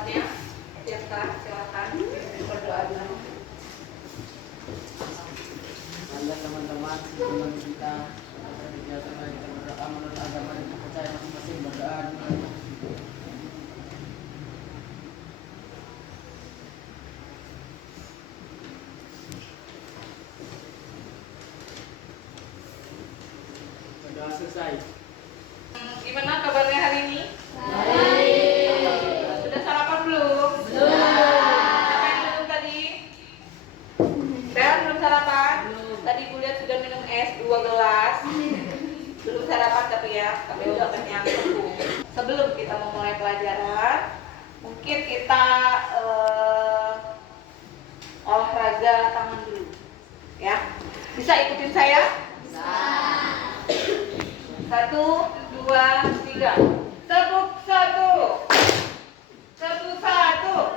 tempatnya. Silakan berdoa dulu. Anda teman-teman kita kegiatan kita berdoa menurut agama dan kepercayaan masing-masing berdoa. Berdoa selesai. Gimana kabarnya hari ini? Baik. Sudah sarapan belum? Belum. Ngapain belum tadi? Belum sarapan? Belum. Tadi Ibu lihat sudah minum es 2 gelas. Belum sarapan tapi udah kenyang cukup. Sebelum kita memulai pelajaran, mungkin kita olahraga tangan dulu. Ya. Bisa ikutin saya? Bisa. 1, 2, 3. Tepuk 1. Tepuk 1.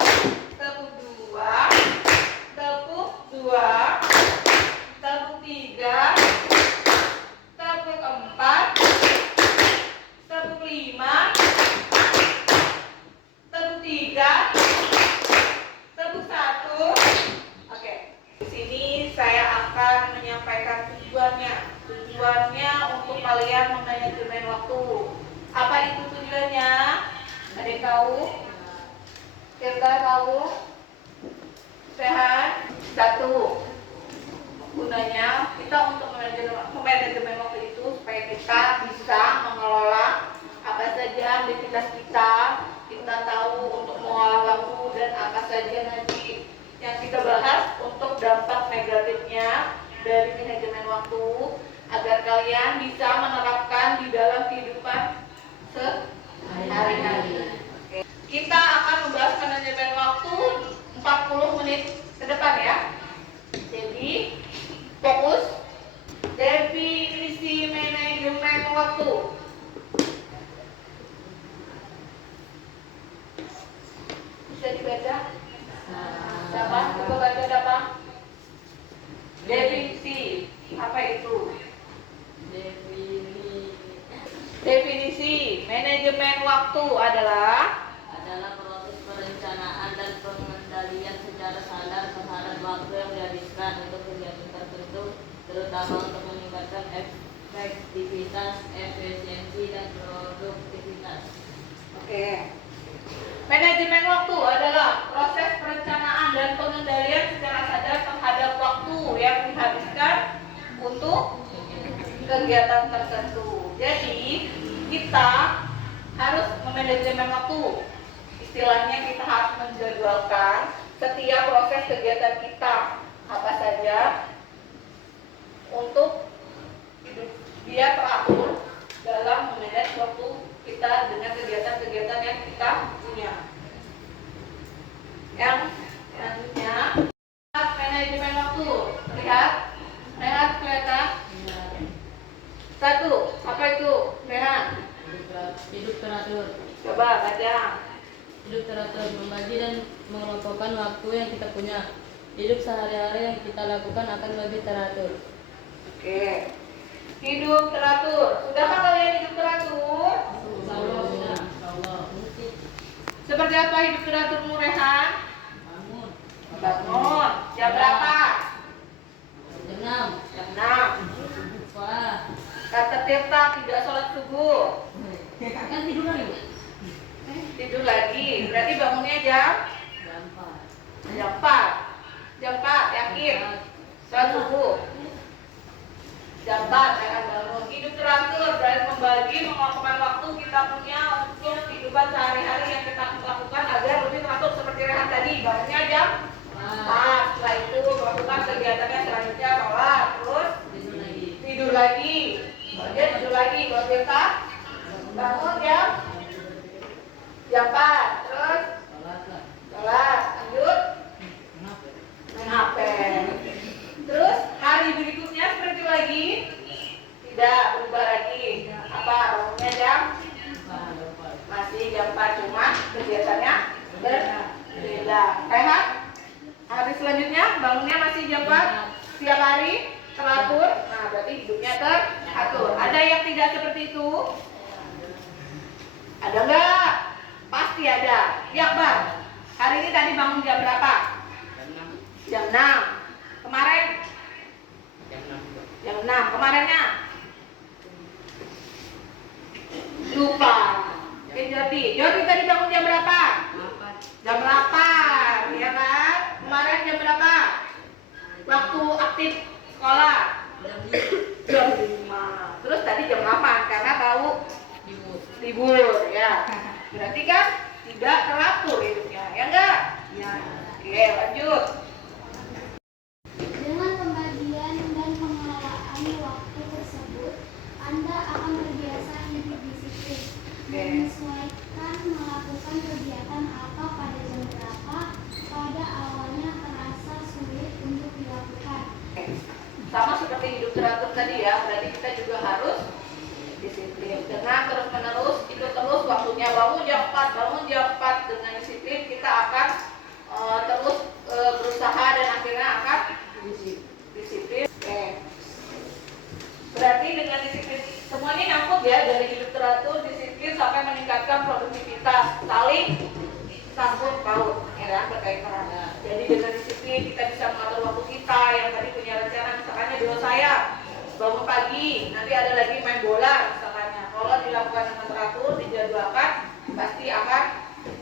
Tepuk 2. Tepuk 2. Tepuk 3. Tepuk 4. Tepuk 5. Tepuk 3. Tepuk 1. Oke. Di sini saya akan menyampaikan tujuannya. Tujuannya untuk kalian memanajemen waktu. Apa itu tujuannya? Ada yang tahu? Kita tahu? Sehat? 1. Gunanya kita untuk memanajemen waktu itu supaya kita bisa mengelola apa saja aktivitas kita. Kita tahu untuk mengolah waktu dan apa saja nanti yang kita bahas untuk dampak negatifnya dari manajemen waktu, agar kalian bisa menerapkan di dalam kehidupan sehari-hari. Kita akan membahas manajemen waktu 40 menit ke depan ya. Jadi fokus definisi manajemen waktu. Bisa dibaca? Dapat? Coba baca dapat? Definisi apa itu? Definisi manajemen waktu adalah Proses perencanaan dan pengendalian secara sadar terhadap waktu yang dihabiskan untuk kegiatan tertentu, terutama untuk meningkatkan efektivitas, efisiensi, dan produktivitas. Oke. Manajemen waktu adalah proses perencanaan dan pengendalian secara sadar terhadap waktu yang dihabiskan untuk kegiatan tertentu. Jadi kita harus memanajemen waktu. Istilahnya kita harus menjadwalkan setiap proses kegiatan kita apa saja untuk dia teratur dalam memanage waktu kita dengan kegiatan-kegiatan yang kita punya. Yang selanjutnya manajemen waktu. Lihat kelihatan. 1. Apa itu? Lihat. Hidup teratur. Coba baca. Hidup teratur membagi dan mengelompokkan waktu yang kita punya. Hidup sehari-hari yang kita lakukan akan lebih teratur. Oke. Hidup teratur. Sudahkah kalian hidup teratur? Sudah. Seperti apa hidup teraturmu, Rehan? Bangun. Bangun. Jam berapa? Jam 6. Jam 6. Sekolah. Kata Tirta tidak sholat subuh. Kan tidur lagi. Tidur lagi. Berarti bangunnya jam? Jam 4. Jam 4. Jam 4, yakin? Sholat subuh. Jam 4 Rehan bangun. Hidup teratur berarti membagi, mengelompokkan waktu kita punya untuk kehidupan sehari-hari yang kita lakukan agar lebih teratur seperti Rehan tadi. Bangunnya jam 4. Setelah itu melakukan kegiatannya selanjutnya sholat, terus tidur lagi. Kemudian tidur lagi. Kalau kita bangun jam 4, terus sholat, lanjut main HP. Terus hari berikutnya seperti lagi tidak berubah lagi. Apa bangunnya jam? Masih jam 4, cuma kegiatannya berbeda. Rehat? Hari selanjutnya bangunnya masih jam 4 setiap hari teratur. Nah, berarti hidupnya teratur. Ada yang tidak seperti itu? Ada enggak? Pasti ada. Ya, Akbar. Hari ini tadi bangun jam berapa? Jam 6. Jam 6. Kemarin? Jam 6 juga. Jam 6. Kemarinnya? Lupa. Oke, Jordi tadi bangun jam berapa? 8. Jam 8, ya kan? Kemarin jam berapa? Waktu aktif sekolah? Jam 5. Terus tadi jam 8 karena tahu libur, ya. Berarti kan tidak teratur hidupnya, ya enggak? Iya. Oke, lanjut. Dengan pembagian dan pengelolaan waktu tersebut, Anda akan terbiasa hidup disiplin, menyesuaikan melakukan kegiatan apa pada jam berapa. Pada awalnya terasa sulit untuk dilakukan. Sama seperti hidup teratur tadi ya, berarti kita juga harus disiplin. Dengan terus-menerus itu terus waktunya bangun jam 4 dengan disiplin kita akan terus berusaha dan akhirnya akan disiplin. Oke. Berarti dengan disiplin semua ini nyangkut ya, dari hidup teratur, disiplin sampai meningkatkan produktivitas, saling sangkut paut, ya kan, berkaitan. Jadi dengan disiplin kita bisa mengatur waktu kita. Yang tadi punya rencana misalnya dulu saya bangun pagi, nanti ada lagi main bola misalnya. Kalau dilakukan dengan teratur, dijadwalkan, pasti akan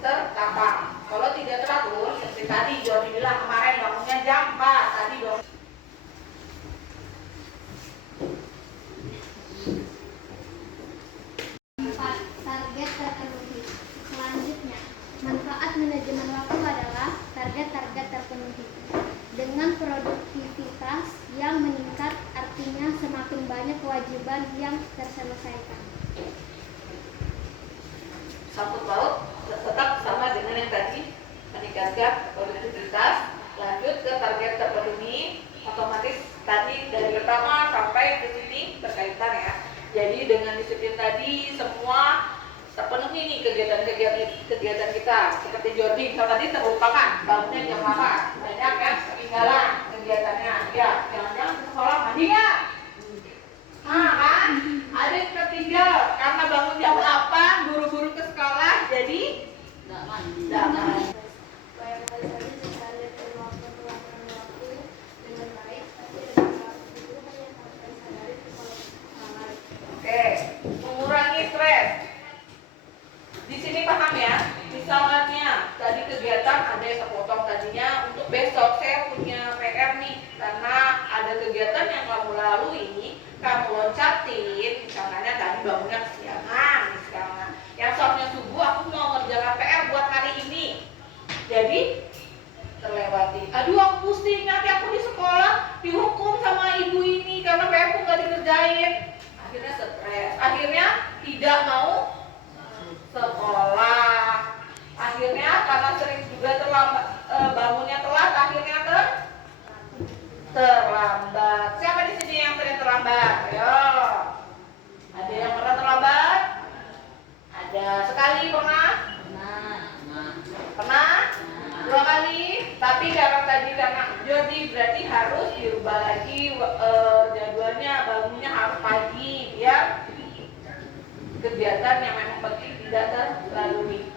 tertata. Kalau tidak teratur, seperti tadi Jordi bilang kemarin bangunnya jam 4, tadi dong. 4. Target terpenuhi. Selanjutnya, manfaat manajemen waktu adalah target-target terpenuhi. Dengan produktivitas yang meningkat, artinya semakin banyak kewajiban yang terselesaikan. Sangkut paut tetap sama dengan yang tadi, meningkatkan produktivitas, lanjut ke target terpenuhi, otomatis tadi dari pertama sampai ke sini berkaitan ya. Jadi dengan disiplin tadi semua terpenuhi nih kegiatan kita. Seperti Jordi kalau tadi terlupakan bangunnya jam 8, banyak kan ketinggalan kegiatannya. Ya, jangan-jangan ke sekolah mandi nggak? Kan? Ada yang tertinggal karena bangun jam 8, buru-buru ke sekolah, jadi Nggak mandi. nggak mandi. Barangkali saja jika Anda melakukan waktu dengan baik, pasti dengan waktu itu hanya akan sadari kesalahan. Oke, mengurangi stres. Di sini paham ya? Misalnya tadi kegiatan ada yang terpotong tadinya untuk besok saya punya PR nih karena ada kegiatan yang kamu lalui, kamu loncatin, misalnya tadi bangunnya kesiangan, misalnya. Yang soalnya subuh aku mau ngerjakan PR buat hari ini, jadi terlewati. Aduh aku pusing, nanti aku di sekolah dihukum sama ibu ini karena PR-ku nggak dikerjain. Akhirnya stres, akhirnya tidak mau sekolah, akhirnya karena sering juga terlambat, bangunnya telat, akhirnya terlambat. Siapa di sini yang sering terlambat? Ayo, ada yang pernah terlambat? Ada sekali pernah? Pernah? 2 kali? Tapi karena jadi berarti harus dirubah lagi jadwalnya, bangunnya harus pagi biar kegiatan yang memang penting tidak terlalui.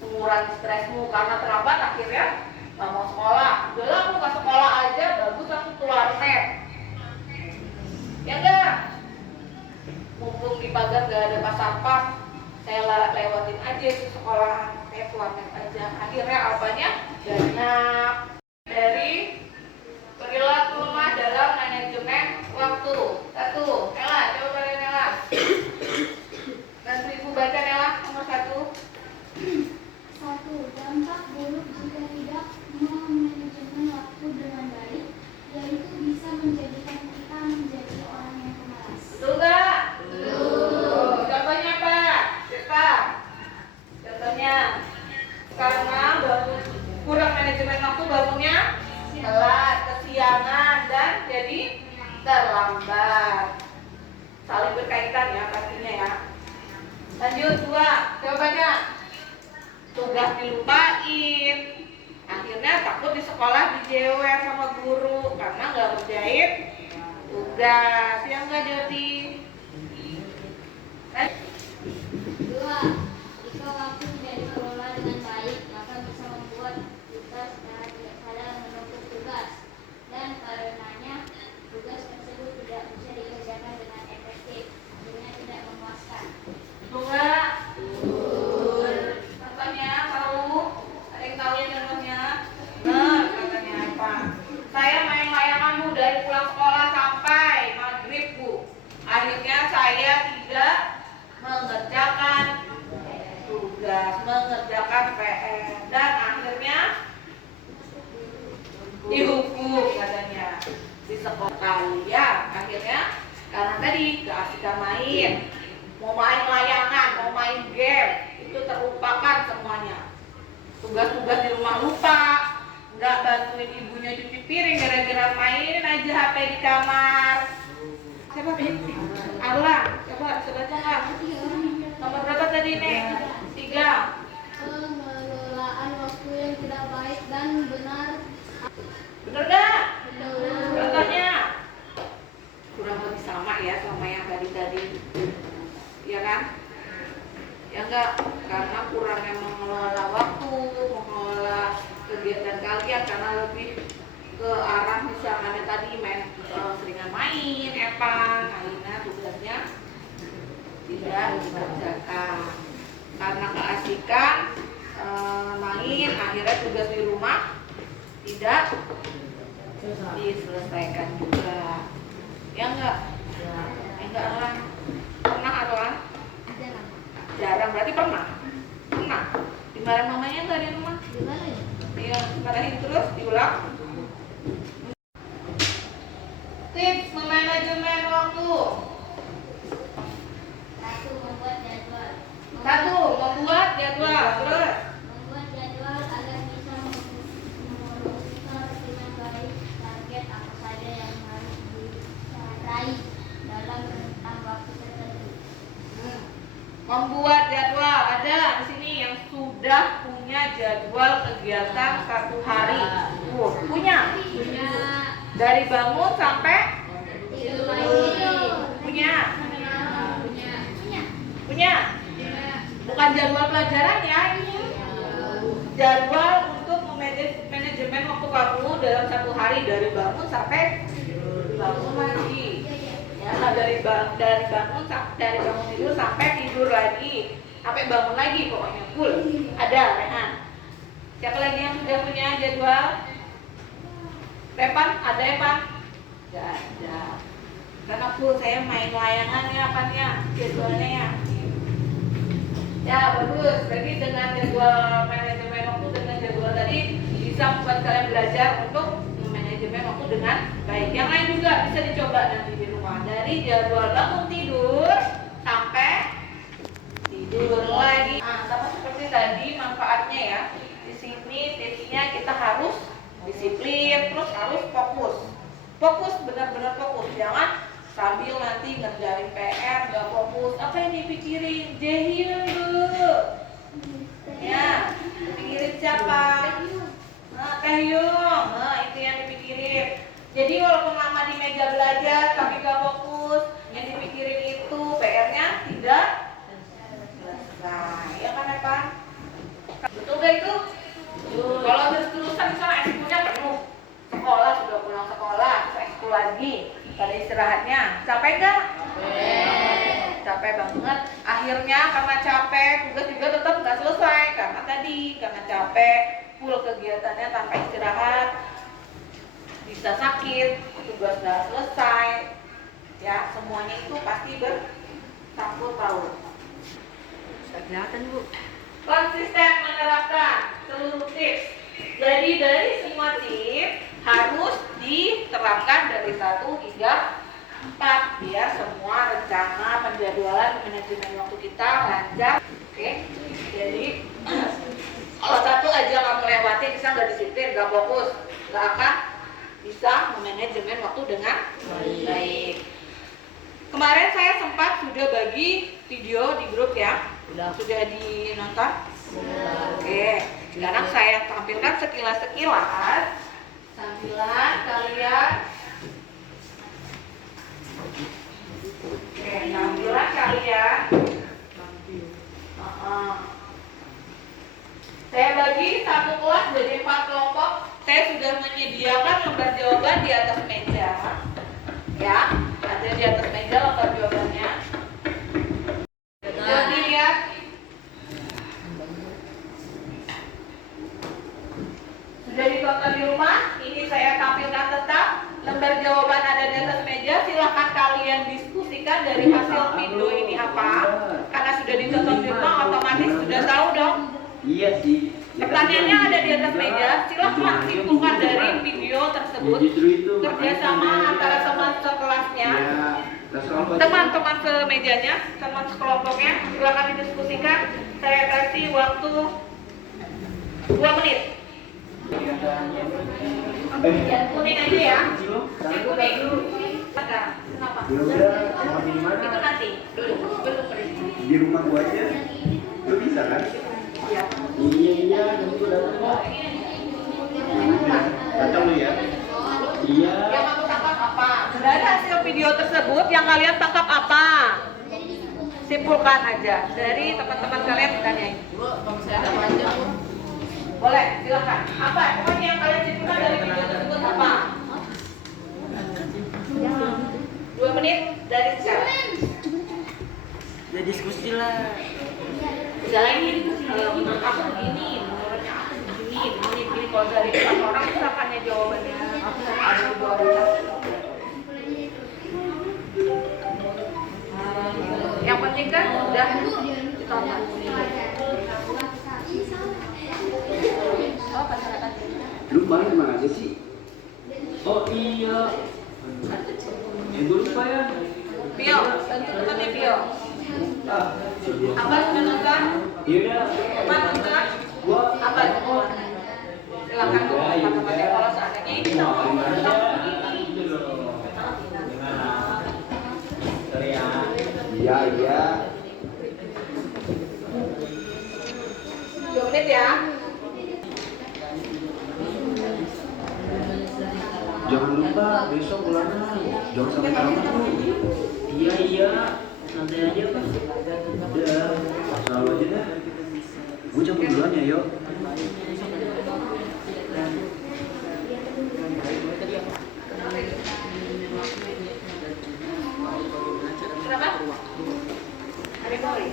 Mengurangi stresmu karena terlambat akhirnya nggak mau sekolah. Udahlah aku nggak sekolah aja, bagus aku keluar net. Ya enggak? Mumpung di pagar nggak ada pas satpam, saya lewatin aja ke sekolah, saya keluar net aja. Akhirnya apanya? Banyak dari perilaku lemah dalam manajemen waktu. Satu, Ella, coba kalian Ella. Bantu ibu baca Ella nomor 1. 1. Dampak buruk jika tidak memanajemen waktu dengan baik, yaitu bisa menjadikan kita menjadi orang yang pemalas. Betul nggak? Betul. Contohnya apa? Siapa? Contohnya karena kurang manajemen waktu bangunnya telat, kesiangan dan jadi terlambat. Saling berkaitan ya pastinya ya. Lanjut 2, coba baca. Tugas dilupain, akhirnya takut di sekolah dijewer sama guru karena nggak ngerjain tugas. Ya nggak Jordi? 2. Jika waktu tidak dikelola mengerjakan PR dan akhirnya dihukum katanya di sekolah kalian. Akhirnya karena tadi keasikan main, mau main layangan, mau main game, itu terlupakan semuanya. Tugas-tugas di rumah lupa, nggak bantuin ibunya cuci piring gara-gara mainin aja HP di kamar. Siapa Binti? Arla, coba bisa baca nggak? Nomor berapa tadi nih? 3. Pengelolaan waktu yang tidak baik dan benar. Bener nggak? Benar. Contohnya kurang lebih sama ya sama yang tadi, ya kan? Ya enggak, karena kurangnya mengelola waktu, mengelola kegiatan kalian karena lebih ke arah misalnya tadi main seringan main, Epan, Alina tugasnya tidak dikerjakan karena keasikan main, akhirnya tugas di rumah tidak diselesaikan juga. Ya enggak? Enggak lah. Pernah atau kan? Jarang, berarti pernah? Pernah. Dimarahin mamanya enggak di rumah? Iya, dimarahin terus, diulang. Tips memanajemen waktu. 1. Membuat jadwal. 1. Membuat jadwal. Terus Membuat jadwal agar bisa merumuskan dengan baik target apa saja yang harus diraih dalam rentang waktu tertentu. membuat jadwal. Ada di sini yang sudah punya jadwal kegiatan 1 hari. Punya. Dari bangun sampai Tidur lagi. punya. Punya. Punya. Bukan jadwal pelajaran ya, ini jadwal untuk manajemen waktu kamu dalam 1 hari dari bangun sampai bangun lagi. Ya, dari bangun tidur sampai tidur lagi, sampai bangun lagi pokoknya full. Ada Rehan. Siapa lagi yang sudah punya jadwal? Repan, ada Epan? Gak ada. Karena full saya main layangan ya apanya jadwalnya ya. Ya bagus. Jadi dengan jadwal manajemen waktu dengan jadwal tadi bisa membuat kalian belajar untuk manajemen waktu dengan baik. Yang lain juga bisa dicoba nanti di rumah. Dari jadwal bangun tidur sampai tidur lagi. Nah, sama seperti tadi manfaatnya ya. Di sini tipsnya kita harus disiplin, terus harus fokus. Fokus, benar-benar fokus. Jangan sambil nanti ngerjain PR nggak fokus. Apa yang dipikirin? Jahil dulu. Ya, pikirin siapa? Nah, Taehyung. Nah, itu yang dipikirin. Jadi walaupun lama di meja belajar tapi gak fokus, yang dipikirin itu PR-nya tidak selesai. Ya kan, Epan? Betul gak itu? Kalau terus-terusan misalnya ekskulnya penuh, sekolah sudah pulang sekolah, terus ekskul lagi, pada istirahatnya, capek nggak? Capek banget. Akhirnya karena capek, tugas juga tetap nggak selesai karena capek, full kegiatannya tanpa istirahat, bisa sakit, tugas nggak selesai. Ya, semuanya itu pasti bercampur paut. Kelihatan Bu. Konsisten menerapkan seluruh tips. Jadi dari semua tips harus diterapkan dari 1 hingga 4 biar semua rencana penjadwalan manajemen waktu kita lancar. Oke. Jadi kalau satu aja kamu lewati bisa nggak disiplin, nggak fokus, nggak akan bisa memanajemen waktu dengan baik. Kemarin saya sempat sudah bagi video di grup ya. Sudah dinonton? Oke. Sekarang saya tampilkan sekilas-sekilas sambilan kalian. Oke, sambilan kalian. Saya bagi satu kelas jadi 4 kelompok. Saya sudah menyediakan lembar jawaban di atas meja. Ya, ada di atas meja lembar jawabannya. Jadi lihat. Sudah ditonton di rumah. Ini saya tampilkan tetap. Lembar jawaban ada di atas meja. Silahkan kalian diskusikan dari hasil video ini apa. Karena sudah ditonton di rumah, otomatis sudah tahu dong Iya sih. Ya, Pertanyaannya ada di atas meja. Silakan simpulkan dari video tersebut Justru itu kerjasama antara teman sekelasnya, teman-teman semejanya, teman sekelompoknya. Silakan didiskusikan. Saya kasih waktu 2 menit. Kuning aja ya. Yang kuning. Ada. Kenapa? Ya udah, mau di mana? Itu nanti. Belum pergi. Di rumah gua aja. Lu bisa kan? Iya. Iya, nanti gua datang kok. Datang lu ya? Iya. Yang aku tangkap apa? Dari hasil video tersebut yang kalian tangkap apa? Simpulkan aja dari teman-teman kalian ditanyain. Bu, kalau saya ada panjang, Bu. Boleh, silakan. Apa? Pokoknya yang kalian simpulkan dari video tersebut apa? 2 menit dari sekarang. Ya diskusi lah. Jalanin. Menurut aku begini, menurutnya aku begini. Kalau dari 4 orang misalkannya jawabannya ada di bawah kita. Yang penting kan udah ditonton. Oh, masyarakat. Lu kemarin kemana aja sih? Oh iya. Gue lupa ya. Pio, tentu temannya Pio. Ah, Apa sudah nonton? iya udah. Teman nonton? Gua Apa? Silakan teman-temannya kalau seandainya ini sama Iya, iya. 2 menit ya. Jangan lupa besok ulangan. Jangan sampai lama. Iya, iya. Santai aja, Pak. Udah, selalu aja dah. Gue cabut duluan ya, yuk. Berapa? Ada kali.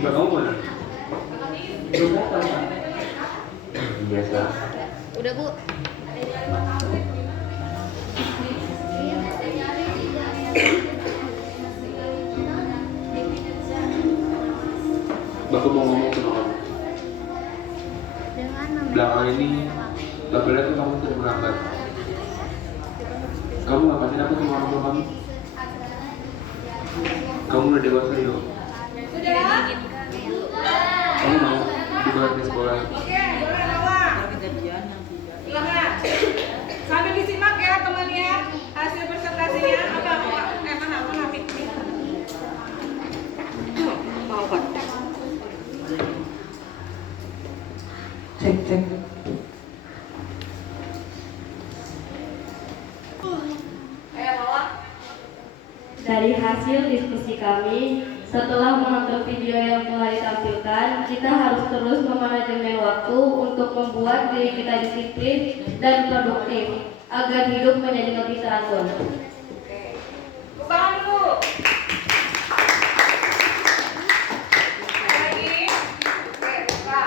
Mbak kamu mana? Belum datang. Biasa. Udah, Bu. Bapak mau ngomong sama kamu. Belakangan ini, Bapak lihat tuh kamu terus melambat. Kamu ngapain aku sama orang tua kamu? Kamu udah dewasa yuk. Sudah? Kamu mau dibawa ke sekolah? Oke, boleh bawa. Silakan. Sambil disimak ya temannya hasil presentasinya. Apa mau? Mana Mik? Mau kan? Cek. Ayo bawa. Dari hasil diskusi kami, setelah menonton video yang telah ditampilkan, kita harus terus memanajemen waktu untuk membuat diri kita disiplin dan produktif agar hidup menjadi lebih teratur. Oke. Tangan dulu. Lagi. Oke, buka.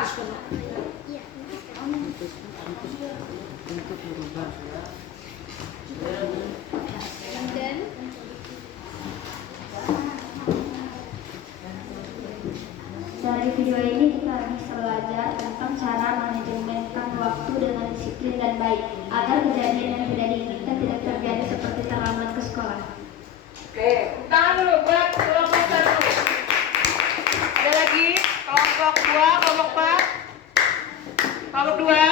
Dari video ini kita bisa belajar tentang cara manajemenkan waktu dengan disiplin dan baik agar kejadian yang tidak diinginkan tidak terjadi seperti terlambat ke sekolah. Oke, tangan dulu buat kelompok 1. Ada lagi kelompok 2, kelompok 4. Kelompok 2.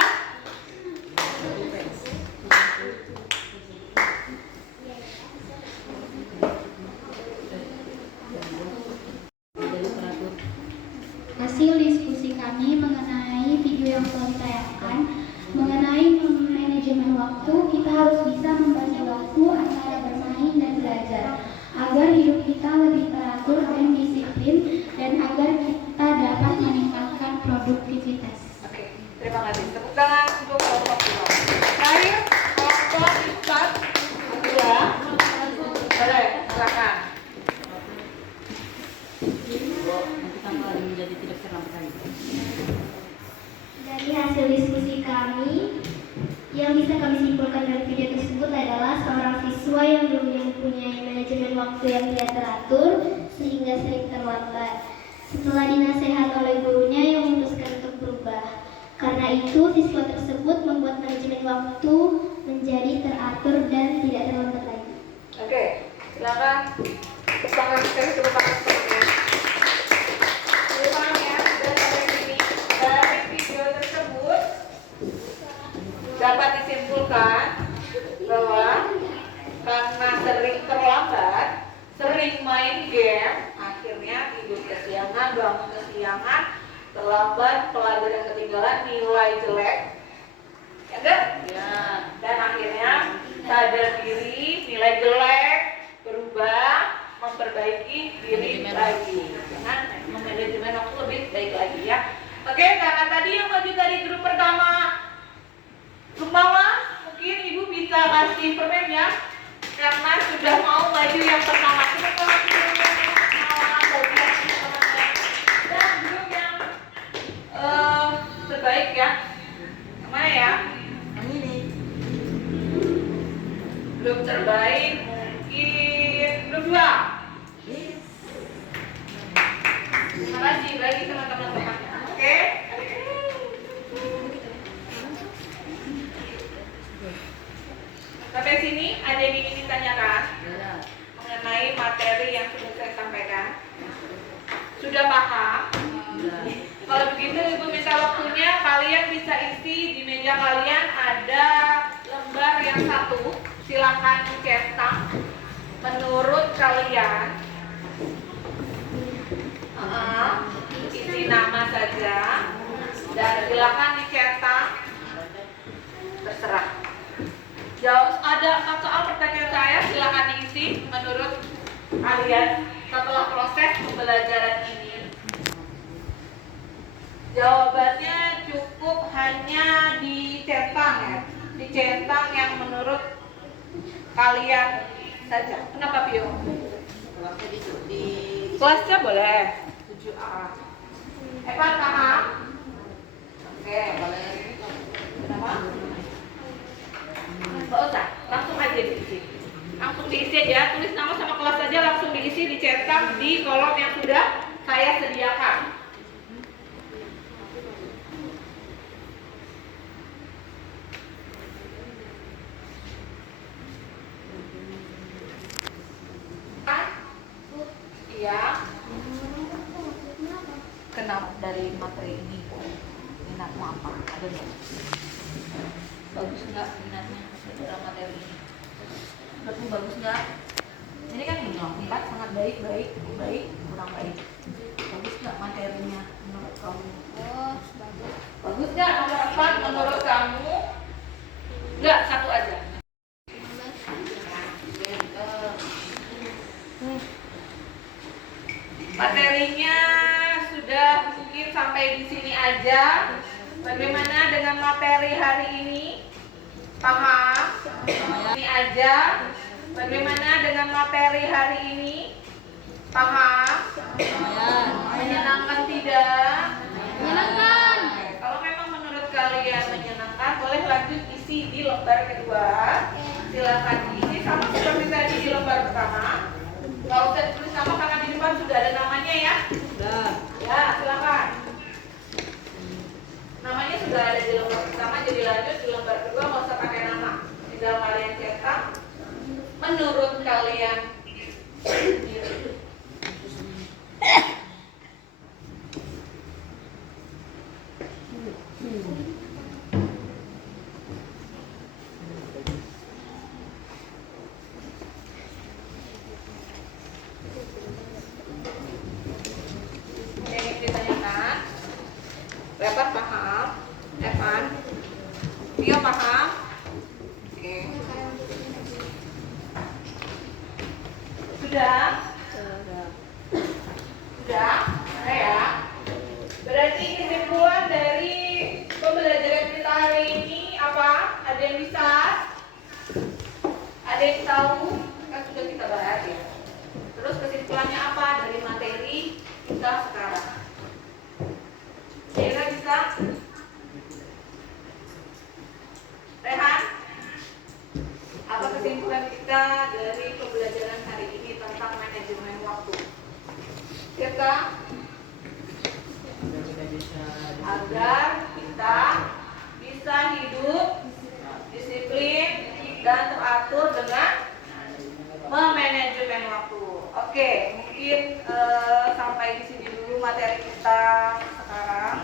mengenai manajemen waktu, kita harus bisa membagi waktu antara bermain dan belajar agar hidup kita lebih teratur dan disiplin dan agar kita dapat meningkatkan produktivitas. Oke, terima kasih. Tepuk tangan untuk kelompok dua. Terakhir, kelompok empat, dua, boleh, silakan. Nanti tambah menjadi tidak terlambat. Dari hasil diskusi kami, yang bisa kami simpulkan dari video tersebut adalah seorang siswa yang belum mempunyai manajemen waktu yang tidak teratur sehingga sering terlambat. Setelah dinasehat oleh gurunya yang memutuskan untuk berubah. Karena itu, siswa tersebut membuat manajemen waktu menjadi teratur dan tidak terlambat lagi. Oke, silakan. Tangan sekali tepuk tangan semuanya. Rupanya dari video tersebut dapat disimpulkan bahwa karena sering terlambat, sering main game, akhirnya tidur kesiangan, bangun kesiangan, terlambat, pelajaran ketinggalan, nilai jelek, ya enggak? Ya. Dan akhirnya sadar diri, nilai jelek, berubah, memperbaiki diri lagi dengan memanajemen waktu lebih baik lagi ya. Oke, karena tadi yang maju dari grup pertama Lumawa, mungkin ibu bisa kasih permen ya, karena sudah mau maju yang pertama. Terima kasih teman-teman. Dan grup yang terbaik ya, mana ya? Yang ini. Grup terbaik mungkin grup 2. Terima kasih bagi teman-teman temannya. Oke. Sampai sini ada yang ingin ditanyakan Ya. mengenai materi yang sudah saya sampaikan? Sudah paham? Ya. Kalau begitu ibu minta waktunya, kalian bisa isi di meja kalian ada lembar yang satu. Silakan cetak menurut kalian. Isi nama saja dan silakan dicetak, terserah. Jawab, ada soal pertanyaan saya, silakan diisi menurut kalian setelah proses pembelajaran ini. Jawabannya cukup hanya dicetak ya, dicetak yang menurut kalian saja. Kenapa Pio? Kelasnya boleh 7A. Evan paham? Oke, boleh. Kenapa? Nggak usah, langsung aja diisi. Langsung diisi aja, tulis nama sama kelas saja, langsung diisi, dicetak di kolom yang sudah saya sediakan. Iya. Kenapa dari materi ini? Minatmu apa? Ada nggak? Bagus nggak minatnya dalam materi ini? Menurutmu bagus nggak? Ini kan 4 sangat baik, kurang baik. Bagus nggak materinya menurut kamu? Oh, bagus. Bagus nggak nomor 4 menurut kamu? Nggak, satu aja. Materinya sudah mungkin sampai di sini aja. Bagaimana dengan materi hari ini? Paham? Ini aja. Bagaimana dengan materi hari ini? Paham? Menyenangkan tidak? Menyenangkan. Kalau memang menurut kalian menyenangkan, boleh lanjut isi di lembar kedua. Silakan diisi sama seperti tadi di lembar pertama. Nggak usah ditulis nama karena di depan sudah ada namanya ya. Sudah. Ya, silakan. Namanya sudah ada di lembar pertama, jadi lanjut di lembar kedua nggak usah pakai nama. Tinggal kalian cetak menurut kalian sendiri. Yang ditanyakan, dapat paham? Evan? Dia paham? Oke. Sudah? Sudah? Nah ya. Berarti kesimpulan dari pembelajaran kita hari ini apa? Ada yang bisa? Ada yang tahu? Kan sudah kita bahas ya. Terus kesimpulannya apa dari materi kita sekarang? Kira bisa? Rehan? Apa kesimpulan kita dari pembelajaran hari ini tentang manajemen waktu? Kita agar kita bisa hidup disiplin dan teratur dengan memanajemen waktu. Oke, mungkin sampai di sini dulu materi kita sekarang.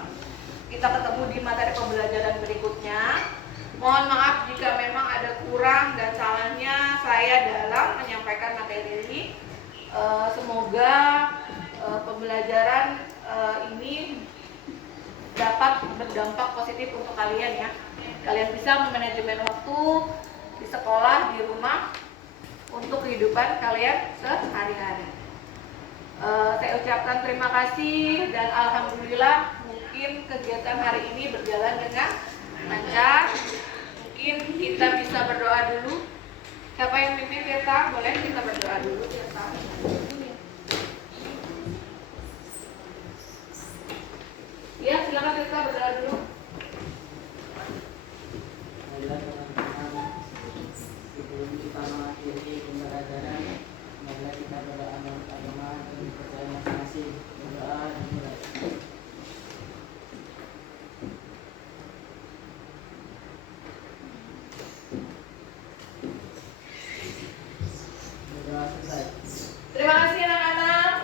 Kita ketemu di materi pembelajaran berikutnya. Mohon maaf jika memang ada kurang dan salahnya saya dalam menyampaikan materi ini. Semoga pembelajaran ini dapat berdampak positif untuk kalian ya. Kalian bisa memanajemen waktu di sekolah, di rumah, untuk kehidupan kalian sehari-hari. Saya ucapkan terima kasih dan alhamdulillah mungkin kegiatan hari ini berjalan dengan lancar. Mungkin kita bisa berdoa dulu. Siapa yang pimpin kita? Boleh kita berdoa dulu kita. Ya, silakan kita berdoa dulu. Marilah teman-teman, sebelum kita mengakhiri pembelajaran, marilah kita berdoa menurut agama dan percaya masing-masing. Berdoa dimulai. Berdoa selesai. Terima kasih anak-anak.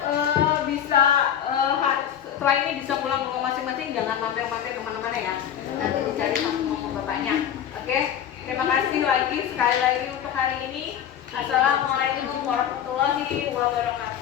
Setelah ini bisa pulang ke rumah masing-masing, jangan mampir-mampir kemana-mana ya. Nanti dicari sama mama bapaknya. Oke? Terima kasih lagi sekali lagi untuk hari ini. Assalamualaikum warahmatullahi wabarakatuh.